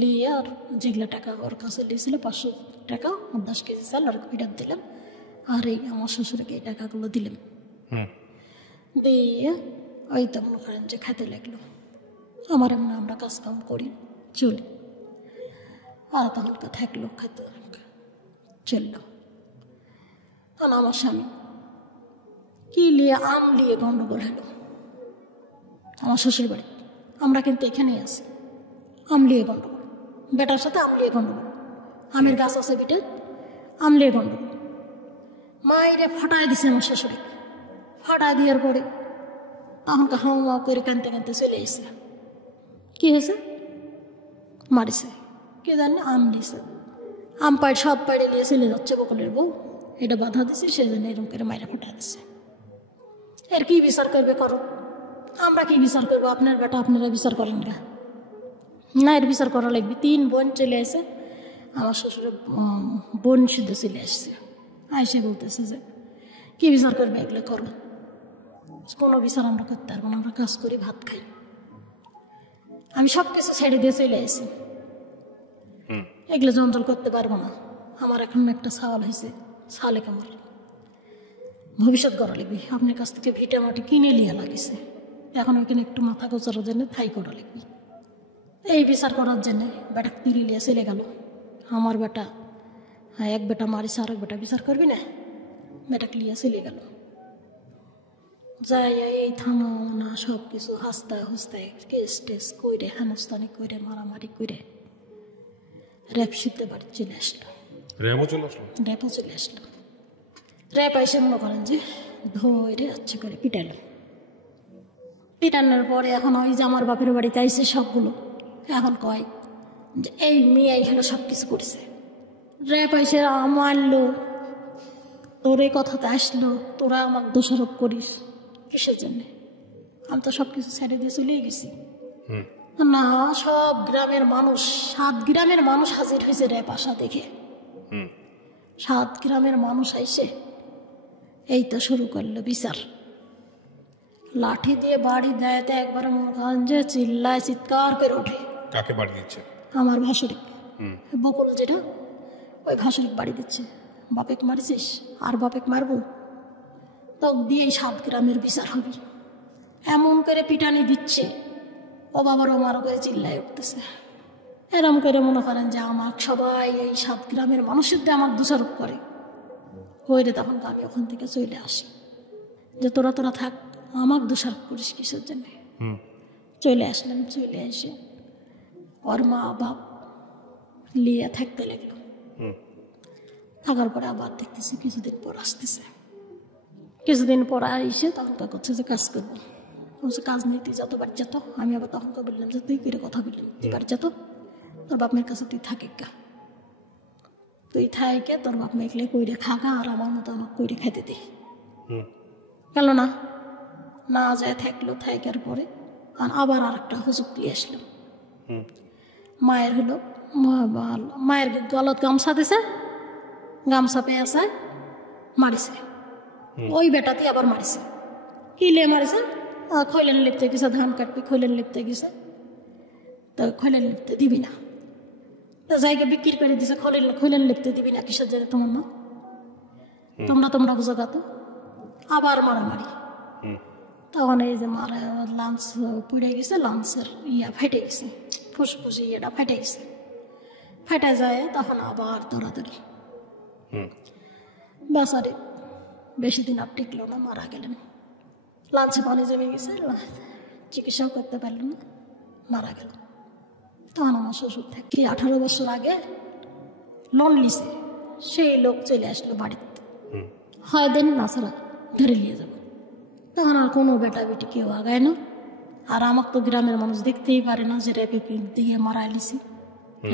নিয়ে আর যেগুলো টাকা ওর কাছে দিয়েছিল 500 টাকা, 10 কেজি চাল আর ফেরত দিলাম। আর এই আমার শ্বশুরকে এই টাকাগুলো দিলাম। দিয়ে ওই তো মনে করেন যে খেতে লাগলো। আমার এমন আমরা কাজ কাম করি, চলি। আর তখনকে থাকলো, খেতে চললো। তখন আমার স্বামী কি নিয়ে আম নিয়ে গন্ডগোল হলো। আমার শ্বশুর বাড়ি। আমরা কিন্তু এখানেই আছি, আমলিয়ে গণ্ডগোল, বেটার সাথে আমলিয়ে গণ্ডগোল, আমের গাছ আছে বিটে, আমলিয়ে গণ্ডগোল। মায়েরা ফাটাই দিছে আমার শ্বশুরে, ফাটাই দেওয়ার পরে তখনকে হাওয়া করে কানতে কানতে চলে এসে কি হয়েছে, মারিছে, কে জানে আম দিছে, আম পাড় সব পাড়ে নিয়ে চলে যাচ্ছে বকুলের বউ, এটা বাধা দিছে, সেই জন্য এরকম করে মায়েরা ফাটাই দিচ্ছে। এর কি বিচার করবে করো, আমরা কি বিচার করবো? আপনার বেটা আপনারা বিচার করেন না, না এর বিচার করা লাগবে। 3 বোন চলে আসে, আমার শ্বশুরের বোন শুদ্ধ চলে আসছে, আইসে বলতেছে যে কি বিচার করবে, এগুলো করো। কোনো বিচার আমরা করতে পারবো না, আমরা কাজ করি, ভাত খাই। আমি সব কিছু ছেড়ে দিয়ে চলে আসি, এগুলো জঞ্জল করতে পারবো না। আমার এখন একটা ছাওয়াল হয়েছে, ছালে আমার ভবিষ্যৎ করা লাগবে। আপনার কাছ থেকে ভিটা মাটি কিনে লিয়া লাগিছে, এখন ওইখানে একটু মাথা গোচার জন্য থাই করা লাগবে। এই বিচার করার জন্যে বেটা কিনে লিয়ে চলে গেল। আমার বেটা, হ্যাঁ, এক বেটা মারিছে, আর এক বেটা বিচার করবি না, বেটাকে লিয়ে চলে গেল। যাই এই থানা না সব কিছু হাসতায় হাসতায় কেস টেস কইরে, হেনস্তানি কইরে, মারামারি করে র্যাপ বাড়ি চলে আসলো। র্যাবও চলে আসলো? র্যাপও চলে আসলো। র্যাপ এসে মনে করেন যে ধরে হচ্ছে করে পিটালো। পিটানোর পরে এখন ওই যে আমার বাপের বাড়িতে আইসে সবগুলো, এখন কয় যে এই মেয়ে এখানে সব কিছু করেছে। র্যাপ এসে মারলো, তোর এই কথাতে আসলো, তোরা আমাকে দোষারোপ করিস কিসের জন্যে? আমি তো সব কিছু ছেড়ে দিয়ে চলেই গেছি। না, সব গ্রামের মানুষ, 7 গ্রামের মানুষ হাজির হয়েছে র্যাপ আসা দেখে। 7 গ্রামের মানুষ আইসে এই তো শুরু করলো বিচার। লাঠি দিয়ে বাড়ি দেয়, একবার মনে করেন যে চিল্লায়, চিৎকার করে ওঠে। কাকে বাড়ি দিচ্ছে? আমার ভাসুরি, বকুল যেটা, ওই ভাসুরি বাড়ি দিচ্ছে। বাপেক মারিছিস আর বাপেক মারবো, তক দিয়েই 7 গ্রামের বিচার হবে। এমন করে পিটানি দিচ্ছে, ও বাবার ও মারো করে চিল্লায় উঠতেছে। এরম করে মনে করেন যে আমার সবাই এই 7 গ্রামের মানুষের দিয়ে আমার দোষারোপ করে কইরে। তখন আমি ওখান থেকে চলে আসি যে তোরা থাক, আমার দোষারোপ করিস কিসের জন্য? চলে আসলাম। চলে এসে ওর মা বাপ লিয়ে থাকতে লাগলো। থাকার পরে আবার দেখতেছি কিছুদিন পর আসতেছে। কিছুদিন পর এসে তখন করছে যে কাজ করবো, বলছে কাজ নেই, তুই যত বাড়ি যেত। আমি আবার তখন বললাম যে তুই করে কথা বললাম, তুই বাড়ি যেত, তোর বাপ মেয়ের কাছে তুই থাকে গা, তুই থাকে তোর বাপ মেয়েকে কইরে খাগা, আর আমার মতো আমাকে কইরে খাইতে দে। গেল না, না যায় থাকলো। থাকার পরে আর আবার আর একটা হুজুক দিয়ে আসলো। মায়ের হলো মায়ের গলত গামছা দিছে, গামছা পেয়েছে, মারিছে। ওই বেটাতে আবার মারিছে। কিলে মারিছে? খৈলেন লিপতে গেছে, ধান কাটবি, খৈলেন লিপতে গেছে, তো খৈলেন লিপতে দিবি না, তো জায়গা বিক্রি করে দিছে। খৈলেন লিপতে দিবি না কিসের জন্য? তোমার মা, তোমরা বুঝো গাতো। আবার মারামারি। তখন এই যে মারা লাঞ্চ পুড়ে গেছে, লাঞ্চের ফেটে গেছে, ফুসফুস ইয়েটা ফেটে গেছে। ফেটে যায়, তখন আবার দৌড়াদৌড়ি। বাসারে বেশি দিন আর টিকলো না, মারা গেলেন। লাঞ্চে পানি জমে গেছে, চিকিৎসাও করতে পারল না, মারা গেল। তখন আমার শ্বশুর থেকে 18 বছর আগে লোন নিছে, সেই লোক চলে আসলো বাড়িতে। হয় দেন না ছাড়া ধরে নিয়ে যাবো। তখন আর কোনো বেটা বেটি কেউ আগায় না। আর আমাকে তো গ্রামের মানুষ দেখতেই পারে না যে রেপে দিয়ে মারা লিছি,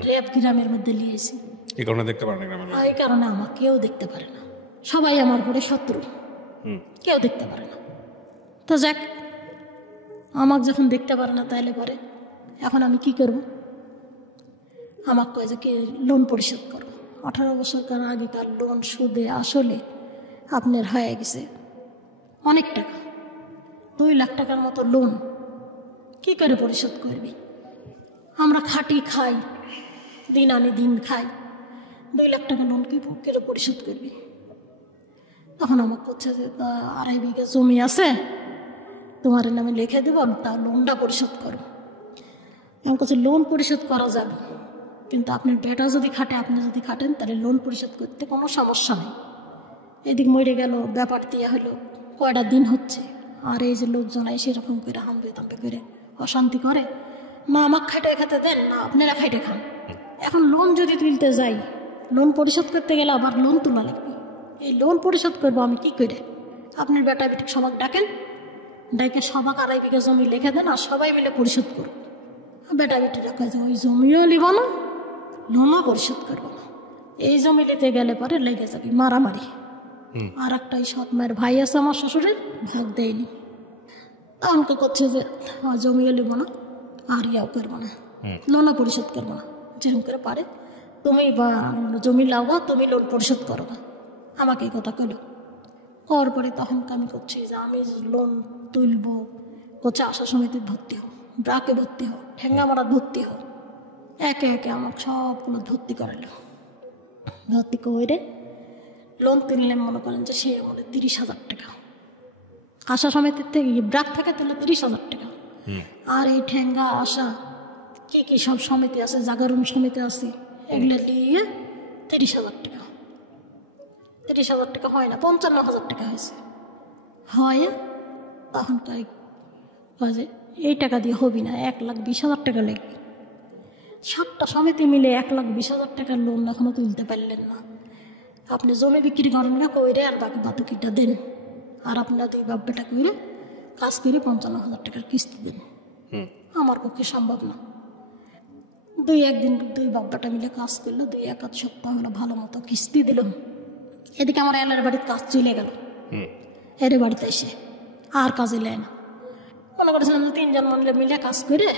রেপ গ্রামের মধ্যে লিয়েছি। এই কারণে দেখতে পারে না, এই কারণে আমাকে কেউ দেখতে পারে না, সবাই আমার পরে শত্রু, কেউ দেখতে পারে না। তো যাক, আমাকে যখন দেখতে পারে না তাইলে পরে এখন আমি কি করব? আমাকে কয়ে যে কি লোন পরিশোধ করো। 18 বছর আগেকার লোন সুদে আসলে আপনার হয়ে গেছে অনেক টাকা, 2 লাখ টাকার মতো লোন। কি করে পরিশোধ করবি? আমরা খাটি খাই, দিন আনি দিন খাই, 2 লাখ টাকা লোন কি করে পরিশোধ করবি? তখন আমাকে করছে যে 2.5 বিঘা জমি আছে, তোমার নামে লিখে দেবো, তা লোনটা পরিশোধ করো। আমার কাছে লোন পরিশোধ করা যাবে, কিন্তু আপনার বেটা যদি খাটে, আপনি যদি খাটেন, তাহলে লোন পরিশোধ করতে কোনো সমস্যা নেই। এদিক মরে গেল, ব্যাপার দিয়ে হলো, কয়টা দিন হচ্ছে, আর এই যে লোকজন সেরকম করে হামবে তাম্বে করে অশান্তি করে, না আমাকে খাইটে খেতে দেন, না আপনারা খাইটে খান। এখন লোন যদি তুলতে যাই, লোন পরিশোধ করতে গেলে আবার লোন তোলা লাগবে। এই লোন পরিশোধ করবো আমি কি করে? আপনার বেটা বেটি সবাক ডাকেন, ডাকে সবাক 2.5 বিঘা জমি লিখে দেন আর সবাই মিলে পরিশোধ করুন। বেটা বেটিরা কাজে ওই জমিও নিব না, লোনও পরিশোধ করবো না। এই জমি নিতে গেলে পরে লেগে যাবে মারামারি। আর একটা সৎ মায়ের ভাই আছে আমার শ্বশুরের, ভাগ দেয়নি। তখন করছে যে জমিও নিব না আর ইয়াও করবো না, লোনও পরিশোধ করবো না। যেরকম করে পারে তুমি বা জমি লাও, তুমি লোন পরিশোধ করো না, আমাকে এই কথা কইল। হওয়ার পরে তখন আমি করছি যে আমি লোন তুলবো, করছে আশা সমিতি ভর্তি হোক, ব্রাকে ভর্তি হোক, ঠেঙ্গামারা ভর্তি হোক, একে একে আমাকে সবগুলো ভর্তি করালো। ভর্তি করে লোন তুললে মনে করেন যে সে বলে 30,000 টাকা, আশা সমিতির থেকে ব্রাক থেকে তুলে 30,000 টাকা। আর এই ঠেঙ্গা আশা কি কি সব সমিতি আছে, জাগরণ সমিতি আছে, এগুলো নিয়ে 30,000 টাকা। 30,000 টাকা হয় না, 55,000 টাকা হয়েছে। হয় তখন যে এই টাকা দিয়ে হবি না, 1,20,000 টাকা লেগে। 7টা সমিতি মিলে 1,20,000 টাকার লোন এখনো তুলতে পারলেন না। আপনি জমি বিক্রি করেন না কইরে আর বাকি বাতুকিটা দেন, আর আপনার 2 বাপ বেটা কইরে কাজ করে 55,000 টাকার কিস্তি দেন। আমার পক্ষে সম্ভব না। 2 দিন 2 বাপ বেটা মিলে কাজ করলো, 2-1 সপ্তাহ হলো ভালো মতো কিস্তি দিলাম। এদিকে আমার এলার বাড়ির কাজ চলে গেল, এর বাড়িতে এসে আর কাজে নেয় না। মনে করেছিলাম যে 3 জন মিলে কাজ করে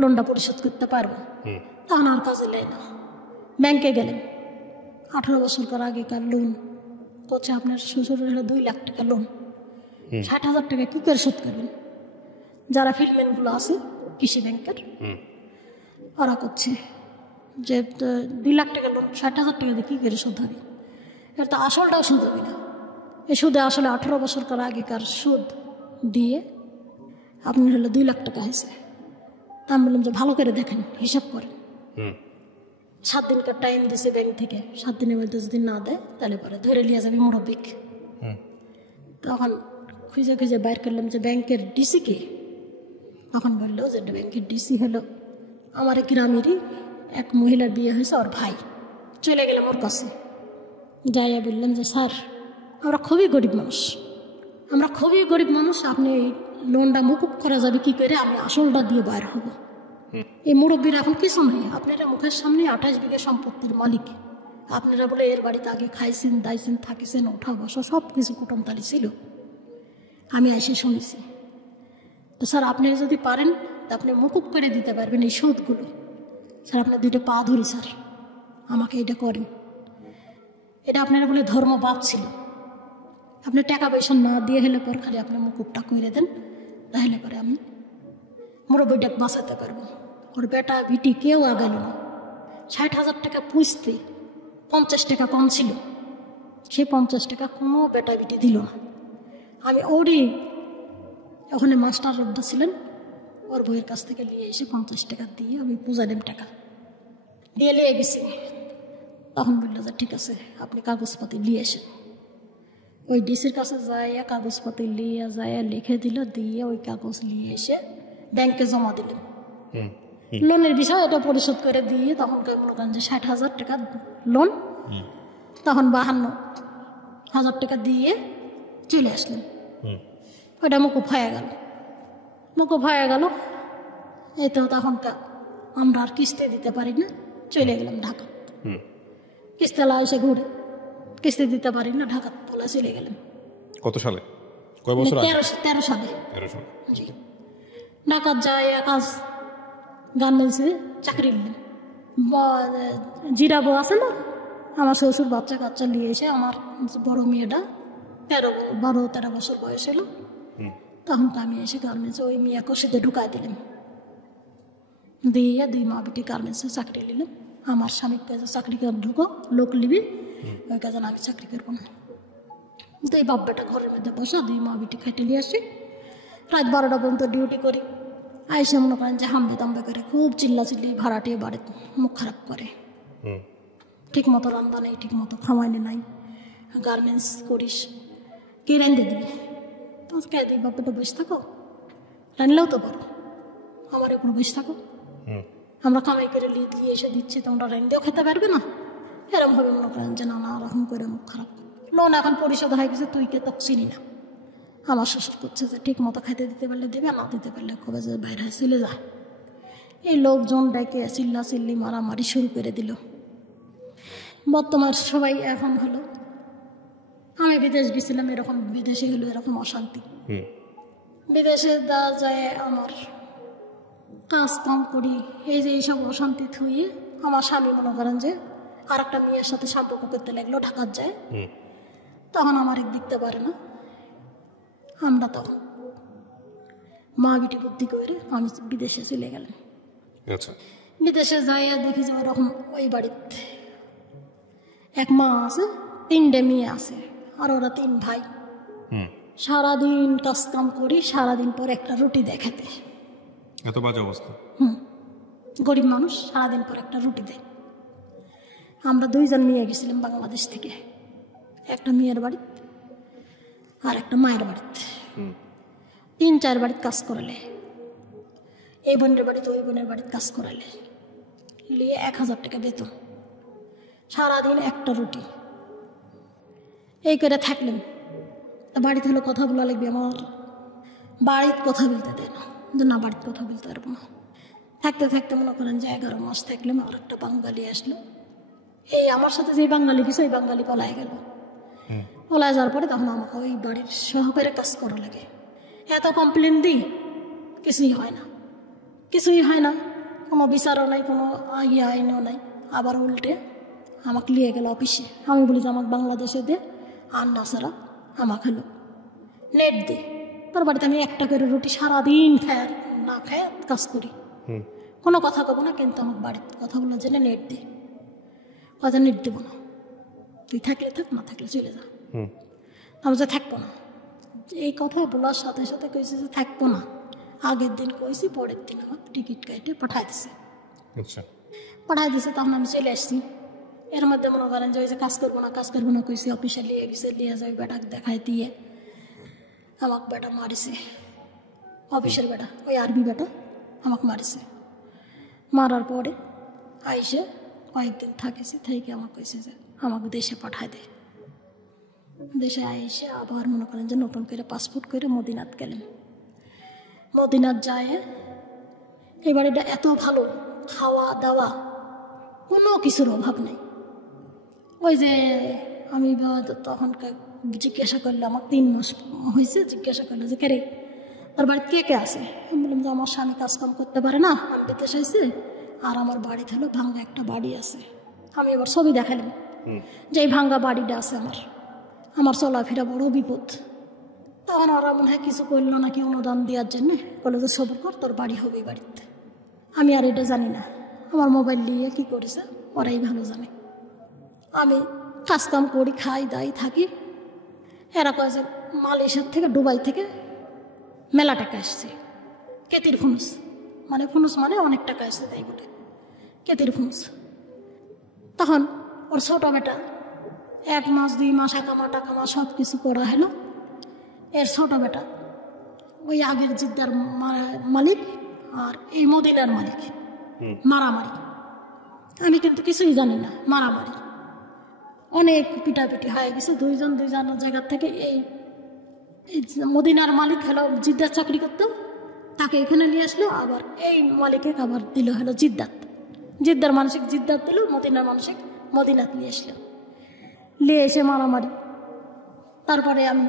লোনটা পরিশোধ করতে পারবো, তখন আর কাজে নেয় না। ব্যাংকে গেলেন, 18 বছর আগেকার লোন করছে, আপনার শ্বশুরের হলো 2 লাখ টাকা লোন, 60,000 টাকা কী করে শোধ করবেন? যারা ফিল্ডম্যানগুলো আছে কৃষি ব্যাংকের, ওরা করছে যে 2 লাখ টাকা লোন 60,000 টাকা দিয়ে কী করে শোধ হবে? এর তো আসলটাও সুদ হবে না। এই সুদে আসলে 18 বছর আগেকার সুদ দিয়ে আপনার হলো 2 লাখ টাকা হয়েছে। তা আমি বললাম যে ভালো করে দেখেন, হিসাব করেন। 7 দিনকার টাইম দিয়েছে ব্যাংক থেকে, 7 দিনের মধ্যে যদি না দেয় তাহলে পরে ধরে নিয়ে যাবে মুরব্বিক। তখন খুঁজে খুঁজে বাইর করলাম যে ব্যাংকের ডিসি কে। তখন বললো যে ব্যাংকের ডিসি হলো আমার গ্রামেরই এক মহিলার বিয়ে হয়েছে, ওর ভাই। চলে গেলাম ওর কাছে, যাইয়া বললাম যে স্যার আমরা খুবই গরিব মানুষ, আপনি এই লোনটা মুকুব করা যাবে কি করে? আমি আসলটা দিয়ে বাইর হব। এই মুরব্বীর এখন কিছু নেই, আপনারা মুখের সামনে 28 বিঘা সম্পত্তির মালিক। আপনারা বলে এর বাড়িতে আগে খাইছেন, দাইছেন, থাকিছেন, ওঠা বসা সব কিছু কুটুমতালি ছিল, আমি এসে শুনেছি। তো স্যার আপনি যদি পারেন তা আপনি মুকুব করে দিতে পারবেন এই সুদগুলো। স্যার আপনার 2টা পা ধরি স্যার, আমাকে এটা করেন। এটা আপনারা বলে ধর্ম বাপ ছিল, আপনি টাকা পয়সা না দিয়ে হলে পর খালি আপনি মুকুবটা করে দেন, তাহলে পরে আমি মুরব্বীটাকে বাঁচাতে পারবো। ওর বেটা বিটি কেউ আগাল না। 60,000 টাকা পুষতে 50 টাকা কম ছিল, সে 50 টাকা কোনো বেটা বিটি দিল না। আমি ওরই ওখানে মাস্টার রোডটা ছিলেন, ওর বইয়ের কাছ থেকে নিয়ে এসে 50 টাকা দিয়ে আমি পূজাদেম টাকা দিয়ে নিয়ে গেছি। তখন বললো যে ঠিক আছে আপনি কাগজপাতি নিয়ে এসেন। ওই ডিসির কাছে যাইয়া কাগজপাতি নিয়ে যাইয়া লিখে দিল, দিয়ে ওই কাগজ নিয়ে এসে ব্যাংকে জমা দিলেন। লোনের বিষয় এটা পরিশোধ করে দিয়ে তখন মনে করেন যে 60,000 টাকা লোন, তখন 52,000 টাকা দিয়ে চলে আসলেন। ওইটা মুকুব হয়ে গেল। এই তো তখনকার আমরা আর কিস্তি দিতে পারি না, চলে গেলাম ঢাকা। কিস্তিলা এসে ঘুরে কিস্তি দিতে পারি না, ঢাকা তোলা চলে গেলাম। কত সালে? কয় বছর আগে? 13 সালে। 13 সালে। জি, ঢাকা যায় কাজ গার্মেন্টসে চাকরি নিলাম। জিরাবো আছে না, আমার শ্বশুর বাচ্চা কাচ্চা নিয়ে এসে আমার বড় মেয়েটা 12-13 বছর বয়স হলো, তখন তো আমি এসে গার্মেন্টসে ওই মেয়ে কষিতে ঢুকাই দিলাম, দিয়ে 2 মা বেটি গার্মেন্টসে চাকরি নিলাম। আমার স্বামীর কাছে চাকরি করে ঢুকো, লোক নিবি, ওই কাজে আমি চাকরি করবো না। 2 বাপ বেটা ঘরের মধ্যে বসা, 2 মা বেটি খাইতে নিয়ে আসি, রাত 12টা পর্যন্ত ডিউটি করি। আইসে মনে করেন যে হামবে দাম্বে করে খুব চিল্লাচিল্লি, ভাড়াটিয়ে বাড়িতে মুখ খারাপ করে, ঠিক মতো রান্না নেই, ঠিক মতো খাওয়াইনি নাই। গার্মেন্টস করিস কে রেঁধে দিবি? তো কে দিই বাপে তো বসে থাকো, রানলেও তো পারো, আমার এগুলো বসে থাকো, আমরা কামাই করে লিয়ে এসে দিচ্ছি, তোমরা রান্দেও খেতে পারবে না। এরকম ভাবে মনে করেন যে নানা রকম করে মুখ খারাপ। লোন এখন পরিশোধ হয়ে গেছে, তুই কে তোকে চিনি না। আমার শ্বশুর করছে যে ঠিক মতো খাইতে দিতে পারলে দেবে, না দিতে পারলে কবে যে বাইরে চলে যায়। এই লোকজন ডেকে চিল্লা চিল্লি মারামারি শুরু করে দিল। বর্তমান সবাই এখন হলো, আমি বিদেশ গেছিলাম, এরকম বিদেশে হলো এরকম অশান্তি। বিদেশে দেওয়া যায় আমার কাজ কাম করি, এই যে এইসব অশান্তি থুয়ে আমার স্বামী মনে করেন যে আর একটা মেয়ের সাথে সম্পর্ক করতে লাগলো, ঢাকার যায়। তখন আমার দেখতে পারে না, আমরা তখন মা বিটি বুদ্ধি করে আমি বিদেশে চলে গেলাম। বিদেশে যাইয়া দেখি যে ওরকম ওই বাড়িতে এক মা আছে, 3টে মেয়ে আছে, আর ওরা 3 ভাই। সারাদিন কাজ কাম করি, সারাদিন পর একটা রুটি দেখাতে। এত বাজে অবস্থা। গরিব মানুষ, সারাদিন পর একটা রুটি দেয়। আমরা 2 জন নিয়ে গেছিলাম বাংলাদেশ থেকে, একটা মেয়ের বাড়ি আর একটা মায়ের বাড়িতে। 3-4 বাড়িতে কাজ করালে, এই বোনের বাড়িতে ওই বোনের বাড়িতে কাজ করালে, নিয়ে 1000 টাকা বেতন, সারাদিন একটা রুটি। এই করে থাকলেন। বাড়িতে হলো কথা বলা লাগবে, আমার বাড়িতে কথা বলতে দেয় না, যে না বাড়িতে কথা বলতে পারবো না। থাকতে থাকতে মনে করেন যে 11 মাস থাকলাম, আর একটা বাঙালি আসলো। এই আমার সাথে যে বাঙালি গেছে, ওই বাঙালি পলায় গেল। পলায় যাওয়ার পরে তখন আমাকে ওই বাড়ির সহকারে কাজ করা লাগে। এত কমপ্লেন দিই, কিছুই হয় না, কিছুই হয় না, কোনো বিচারও নাই, কোনো আইনও নাই। আবার উল্টে আমাকে নিয়ে গেল অফিসে। আমি বলি যে আমাকে বাংলাদেশে দে, আর না ছাড়া আমাকে হলো নেট দে। তোর বাড়িতে আমি একটা করে রুটি সারাদিন খায় না খায় কাজ করি, কোনো কথা কব না, কিন্তু আমার বাড়িতে কথা বলার জন্য নেট দে। কথা নেট দেবো না, তুই থাকলে থাক, না থাকলে চলে যা। আমি যে থাকবো না, এই কথা বলার সাথে সাথে কইছে যে থাকবো না। আগের দিন কইছি, পরের দিন আমার টিকিট কেটে পাঠাই দিছে। পাঠাই দিছে, তখন আমি চলে আসছি। এর মধ্যে মনে করেন যে ওই যে কাজ করবো না কইছি, অফিসে নিয়ে গেছে, নিয়ে যাই বেটা দেখাই দিয়ে আমাকে বেটা মারিছে। অফিসের বেটা, ওই আরবি বেটা আমাকে মারিছে। মারার পরে আইসে কয়েকদিন থাকেছে, থেকে আমাকে কইছে যে আমাকে দেশে পাঠায় দে। দেশে আইসে আবার মনে করেন যে নতুন করে পাসপোর্ট করে মদিনাত গেলেন। মদিনাত যায়, এই বাড়িটা এত ভালো, খাওয়া দাওয়া কোনো কিছুর অভাব নেই। ওই যে আমি তখন জিজ্ঞাসা করলে, আমার 3 মাস হয়েছে, জিজ্ঞাসা করলো যে কে রে তোর বাড়িতে কে কে আছে? আমি বললাম যে আমার স্বামী কাজকাম করতে পারে না, আমি বিদেশ আইছি, আর আমার বাড়িতে হলো ভাঙ্গা একটা বাড়ি আছে। আমি এবার ছবি দেখালাম যে এই ভাঙ্গা বাড়িটা আছে, আমার চলাফেরা বড় বিপদ। তখন ওরা মনে হয় কিছু করলো নাকি অনুদান দেওয়ার জন্য, বলে যে সবর কর, তোর বাড়ি হবে বাড়িতে। আমি আর এটা জানি না, আমার মোবাইল নিয়ে কী করেছে ওরাই ভালো জানে। আমি কাজকাম করি, খাই দাই থাকি। এরা কয় যে মালয়েশিয়ার থেকে, দুবাই থেকে মেলা টাকা আসছে, কেতির ফুনুস, মানে ফুনুস মানে অনেক টাকা আসছে, তাই বলে কেতির ফুনুস। তখন ওর ছোট বেটা 1 মাস 2 মাস টাকামা সব কিছু করা হলো। এর ছোট বেটা ওই আগের জিদ্দার মালিক আর এই মদিনার মালিক মারামারি। আমি কিন্তু কিছুই জানি না, মারামারি অনেক পিটাপিটি হয়ে গেছে। 2 জন 2 জনের জায়গার থেকে এই মদিনার মালিক হলো জিদ্দার চাকরি করতো, তাকে এখানে নিয়ে আসলো। আবার এই মালিকে আবার দিল হলো জিদ্দার মানসিক জিদ্দাত দিল, মদিনার মানসিক মদিনাত নিয়ে আসলো। নিয়ে এসে মারামারি। তারপরে আমি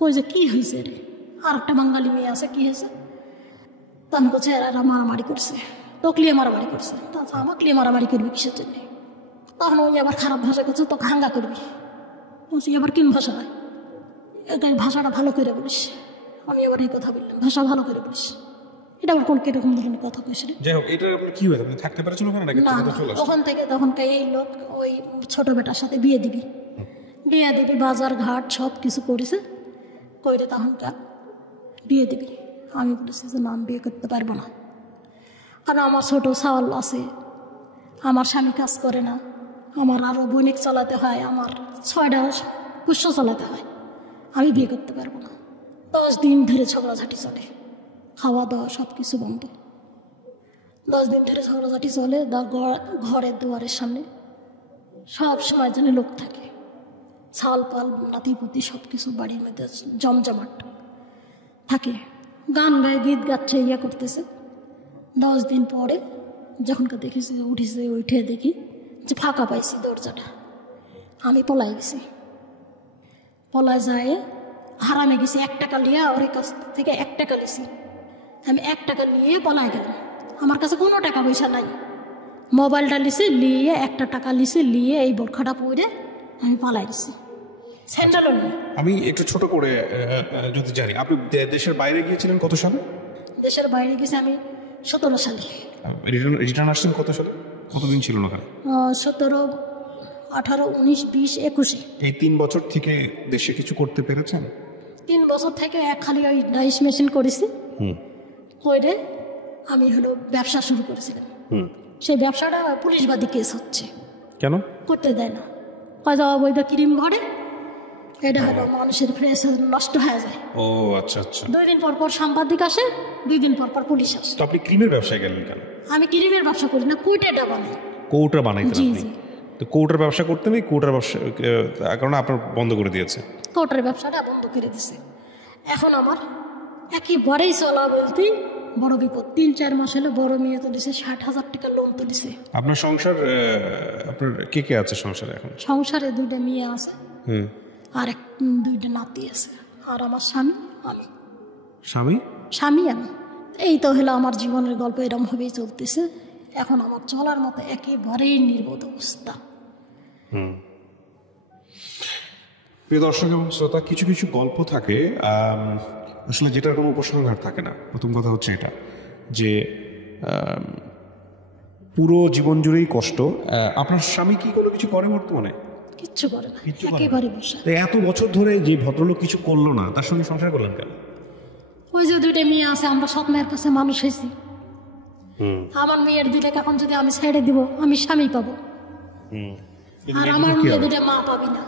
কই যে কী হয়েছে রে, আর একটা বাঙালি মেয়ে আছে, কী হয়েছে? তখন করছে এরা মারামারি করছে, তোকে নিয়ে মারামারি করছে। তাছাড়া আমাকে নিয়ে মারামারি করবি কিসের জন্য? তখন ওই আবার খারাপ ভাষা করছে, তোকে হাঙ্গা করবি। বলছি এবার কিন ভাষা হয়, এটা ভাষাটা ভালো করে বলিস। আমি এবার এই কথা বললাম, ভাষা ভালো করে বলিস। এটা আবার কোন কিরকম ধরনের কথা কইছে রে? যাই হোক, এটা আপনার কি হয়, আপনি থাকতে পারছেন ওখানে নাকি? না, ওখান থেকে তখনকার এই লোক ওই ছোট বেটার সাথে বিয়ে দিবি, বাজার ঘাট সব কিছু করেছে, করে তখনকার বিয়ে দিবি। আমি বলেছি যে না, আমি বিয়ে করতে পারবো না, কারণ আমার ছোট চাওয়াল আছে, আমার স্বামী কাজ করে না, আমার আরও বৈনিক চালাতে হয়, আমার 6টা পুষ্য চালাতে হয়, আমি বিয়ে করতে পারবো না। 10 দিন ধরে ঝগড়াঝাটি চলে, খাওয়া দাওয়া সব কিছু বন্ধ। 10 দিন ধরে ঝগড়াঝাটি চলে। ঘরের দুয়ারের সামনে সব সময় যেন লোক থাকে, ছাল পাল নাতিপুতি সব কিছু বাড়ির মধ্যে জমজমাট থাকে, গান গায়ে গীত গাচ্ছে, ইয়ে করতেছে। 10 দিন পরে যখন দেখেছি উঠেছে, উঠে দেখি যে ফাঁকা পাইছি দরজাটা। আমি পলাই গেছি, পলায় যায় হারামে গেছি। 1 টাকা নিয়ে ওর কাছ থেকে 1 টাকা লিছি। আমি 1 টাকা নিয়ে পলায় গেলাম। আমার কাছে কোনো টাকা পয়সা নাই। মোবাইলটা লিছি, নিয়ে 1 টাকা লিছি, নিয়ে এই বোরখাটা পরে আমি পালাই গেছি। স্যান্ডেলও নিয়ে। আমি একটু ছোট করে যদি জানি, আপনি দেশের বাইরে গিয়েছিলেন কত সালে? দেশের বাইরে গেছি আমি 17 সালে। রিটার্ন আসছেন কত সালে? কতদিন ছিল ওখানে? 17, 18, 19, 20, 21। এই 3 বছর থেকে দেশে কিছু করতে পেরেছেন? 3 বছর থেকে খালি ওই ডাইস মেশিন করেছি। করে আমি ব্যবসা শুরু করেছিলাম। সেই ব্যবসাটা পুলিশবাদী কেস হচ্ছে। কেন করতে দেয় না? হয়তো অবৈধ ক্রিম ঘরে, এটা মানুষের ফ্রেশ নষ্ট হয়ে যায়। ও আচ্ছা আচ্ছা। 2 দিন পর পর সাংবাদিক আসে, 2 দিন পর পর পুলিশ আসে। তো আপনি ক্রিমের ব্যবসায় গেলেন কেন? আমি ক্রিমের ব্যবসা করি না, কুইটেটা বানাই। কৌটা বানাইতেন জি আপনি? জি। তো কৌটার ব্যবসা করতেন, এই কৌটার ব্যবসা কারণ আপনার বন্ধ করে দিয়েছে। কৌটার ব্যবসাটা বন্ধ করে দিছে। এখন আমার একেবারেই চলা বলতেই বড় বিপদ। 3-4 মাস হলে বড় মেয়ে তো দিছে 60,000 টাকা লোন তো দিছে। আপনার সংসার, আপনার কে কে আছে সংসারে এখন? সংসারে 2টা মেয়ে আছে, হুম। আর 2টা নাতি আছে, আর আমার স্বামী, আমি। স্বামী? আমি। এই তো আমার জীবনের গল্প এরকম ভাবেই চলতেছে। এখন আমার চলার মতো একেবারেই নির্বোধ অবস্থা। প্রিয় দর্শক এবং শ্রোতা, কিছু কিছু গল্প থাকে আসলে যেটার কোনো উপসংহার থাকে না। প্রথম কথা হচ্ছে এটা যে পুরো জীবন জুড়েই কষ্ট। আপনার স্বামী কি কোনো কিছু করে বর্তমানে? কিচ্ছু করে না, একেবারে বসে। এত বছর ধরে যে ভদ্রলোক কিছু করলো না, তার সঙ্গে সংসার করলেন কেন? ওই যে 2টা মেয়ে আছে, আমরা সৎ মায়ের কাছে মানুষ হয়েছি। আমার মেয়ের 2টাকে এখন যদি আমি ছেড়ে দিব, আমি স্বামী পাবো, আর আমার মেয়ে 2টা মা পাবি না।